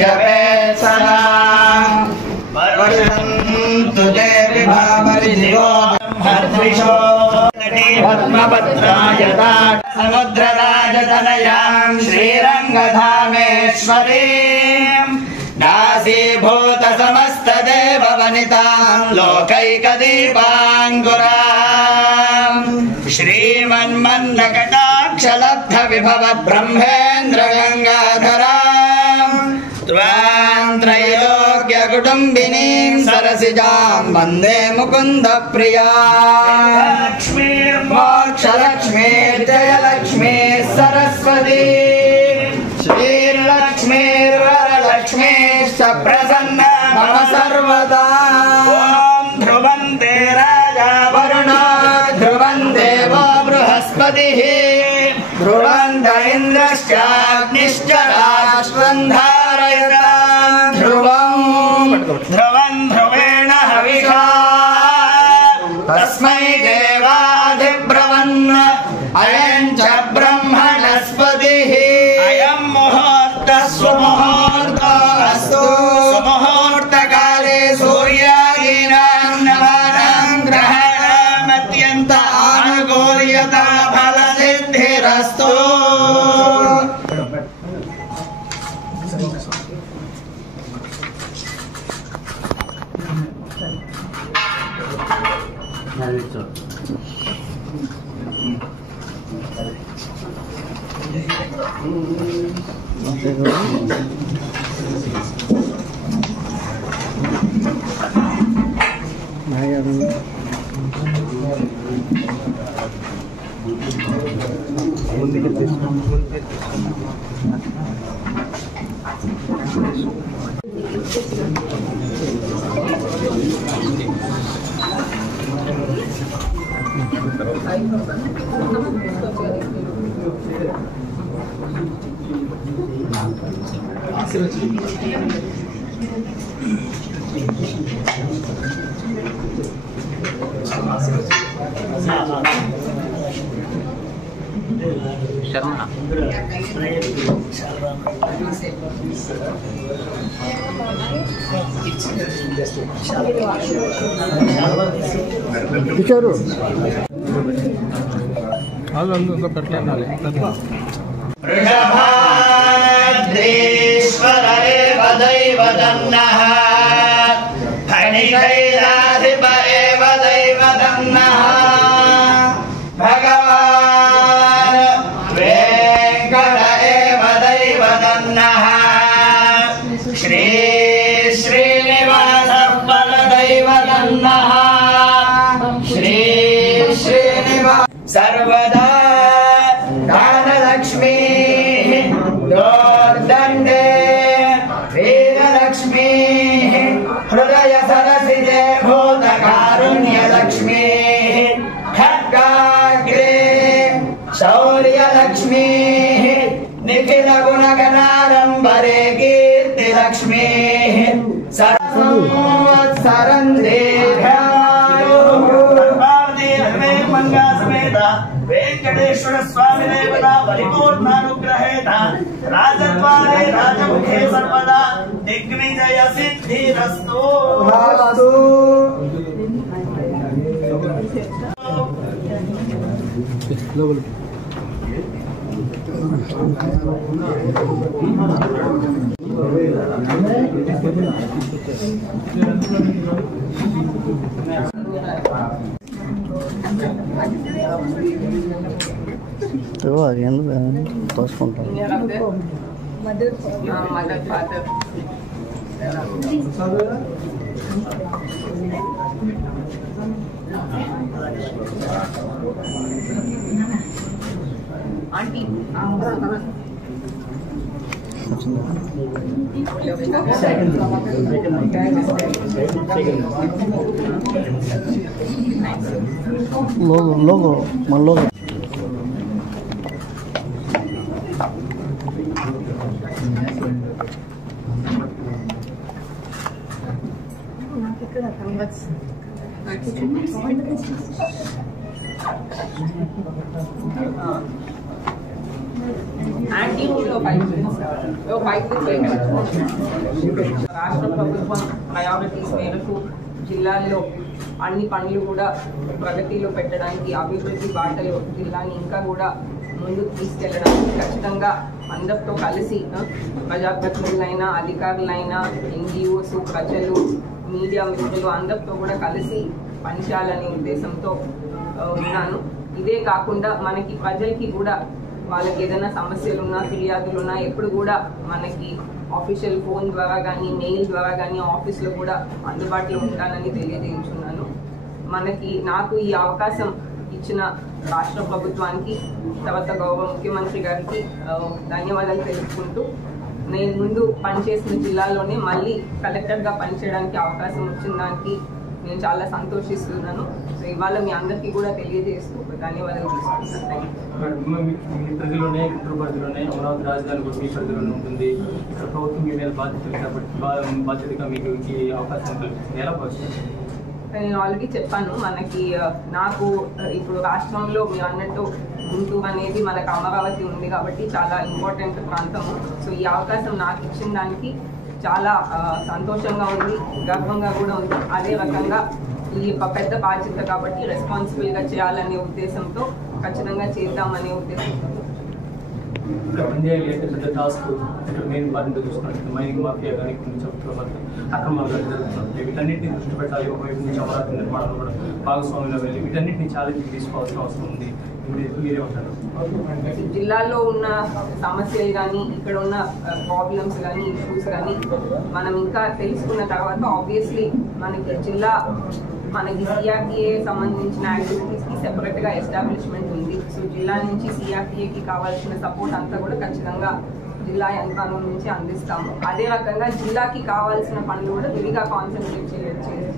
जपेत् सदा वर्षन्तु ते विभावरिधिगो ब्रह्मद्विषो पद्मपत्रायता समुद्रराजतनयां श्रीरङ्गधामेश्वरीं दासीभूत समस्तदेववनितां लोकैकदीपाङ्कुरां श्रीमन्मन्दकटाक्षलब्ध विभवत् ब्रह्मेन्द्र गङ्गाधरां त्वां त्रैलोक्य कुटुम्बिनीं सरसिजां वन्दे मुकुन्द प्रिया मोक्षलक्ष्मी जयलक्ष्मी सरस्वती श्रीलक्ष्मीर्वरलक्ष्मी प्रसन्न मम सर्वदा ध्रुवन्ते राजा वरुणो ध्रुवं देवो बृहस्पतिः ध्रुवन्त इन्द्रश्चाग्निश्च राष्ट्रं धारयतां ध्रुवं ध्रुवेण हविषा तस्मै देवाधिब्रवन् अयं च ब्रह्मणस्पतिः अयं मुहूर्तः सुमुहूर्तोऽस्तु सुमुहूर्तकाले सूर्यादीनां नवानां ग्रहाणाम् अत्यन्त आनुकूल्यता फलसिद्धिरस्तु शर्मा वृषभाद्रीश्वर एव दैवतन्नः फणिशैलाधिप एव दैवतन्नः भगवान् वेङ्कट एव दैवतन्नः श्रीनिवासः बलदैवतन्नः श्रीनिवास सर्वदा दानलक्ष्मी दोर्दण्डे वीरलक्ष्मी हृदय सरसिजे भूतकारुण्यलक्ष्मी खड्गाग्रे शौर्यलक्ष्मी निखिल गुणगणाडम्बरे कीर्तिलक्ष्मी संवत्सरं दीर्घायुः वेंकटेश्वर स्वामी देवता परिपूर्णानुग्रहेण राजद्वारे राजमुखे सर्वदा Digvijay Siddhirastu. Logo, my logo. యాంటీ-రూల్లో 5 minutes. 5 minutes. రాష్ట్ర ప్రభుత్వం ప్రయారిటీస్ మేరకు జిల్లాల్లో అన్ని పనులు కూడా ప్రగతిలో పెట్టడానికి, అభివృద్ధి బాటలో జిల్లాని ఇంకా కూడా ముందుకు తీసుకెళ్ళడానికి ఖచ్చితంగా అందరితో కలిసి ప్రజాప్రతినిధులైనా, అధికారులైనా, ఎన్జిఓస్, ప్రజలు, మీడియా మిత్రులు అందరితో కూడా కలిసి పనిచేయాలనే ఉద్దేశంతో ఉన్నాను. ఇదే కాకుండా మనకి ప్రజలకి కూడా వాళ్ళకి ఏదైనా సమస్యలున్నా, ఫిర్యాదులున్నా ఎప్పుడు కూడా మనకి ఆఫీషియల్ ఫోన్ ద్వారా కానీ, మెయిల్ ద్వారా కానీ ఆఫీస్లో కూడా అందుబాటులో ఉంటానని తెలియజేస్తున్నాను. నాకు ఈ అవకాశం ఇచ్చిన రాష్ట్ర ప్రభుత్వానికి, తర్వాత గౌరవ ముఖ్యమంత్రి గారికి ధన్యవాదాలు తెలుపుకుంటూ, నేను ముందు పనిచేసిన జిల్లాలోనే మళ్ళీ కలెక్టర్గా పనిచేయడానికి అవకాశం వచ్చిన దానికి నేను చాలా సంతోషిస్తున్నాను. సో ఇవాళ మీ అందరికీ కూడా తెలియజేస్తూ ధన్యవాదాలు తీసుకుంటున్నాను. మీ పరిధిలోనే, గుంటూరు పరిధిలోనే, అమరావతి రాజధాని కూడా మీ పరిధిలోనే ఉంటుంది. ఇక్కడ ప్రభుత్వం మీ మీద బాధ్యతగా మీకు ఈ అవకాశం కల్పిస్తుంది. ఎలా భావిస్తుంది? నేను ఆల్రెడీ చెప్పాను, నాకు ఇప్పుడు రాష్ట్రంలో మీరు అన్నట్టు గుంటూరు అనేది మనకు అమరావతి ఉంది కాబట్టి చాలా ఇంపార్టెంట్ ప్రాంతము. సో ఈ అవకాశం నాకు ఇచ్చిన దానికి చాలా సంతోషంగా ఉంది, గర్వంగా కూడా ఉంది. అదే రకంగా ఈ పెద్ద బాధ్యత కాబట్టి రెస్పాన్సిబుల్గా చేయాలనే ఉద్దేశంతో ఖచ్చితంగా చేద్దామనే ఉద్దేశంతో పెద్ద టాస్క్ ఇక్కడ మెయిన్ బాధ్యత చూస్తున్నట్టు మైనింగ్ మాఫియా కానీ కొన్ని అక్రమాలు కానీ జరుగుతున్నట్టు వీటన్నిటిని దృష్టి పెట్టాలి. ఒకవైపు నుంచి అమరావతి నిర్మాణంలో కూడా భాగస్వామిలో వెళ్ళి వీటన్నిటిని ఛాలెంజ్ తీసుకోవాల్సిన అవసరం ఉంది. మీరేమంటారు? జిల్లాలో ఉన్న సమస్యలు కానీ, ఇక్కడ ఉన్న ప్రాబ్లమ్స్ కానీ, ఇష్యూస్ కానీ మనం ఇంకా తెలుసుకున్న తర్వాత ఆబ్వియస్లీ మనకి సిఆర్టీఏ సంబంధించిన యాక్టివిటీస్కి సెపరేట్గా ఎస్టాబ్లిష్మెంట్ ఉంది. సో జిల్లా నుంచి సిఆర్టీఏకి కావాల్సిన సపోర్ట్ అంతా కూడా ఖచ్చితంగా జిల్లా యంత్రాంగం నుంచి అందిస్తాము. అదే రకంగా జిల్లాకి కావాల్సిన పనులు కూడా విడిగా కాన్సన్ట్రేట్ చేసి చేస్తాము.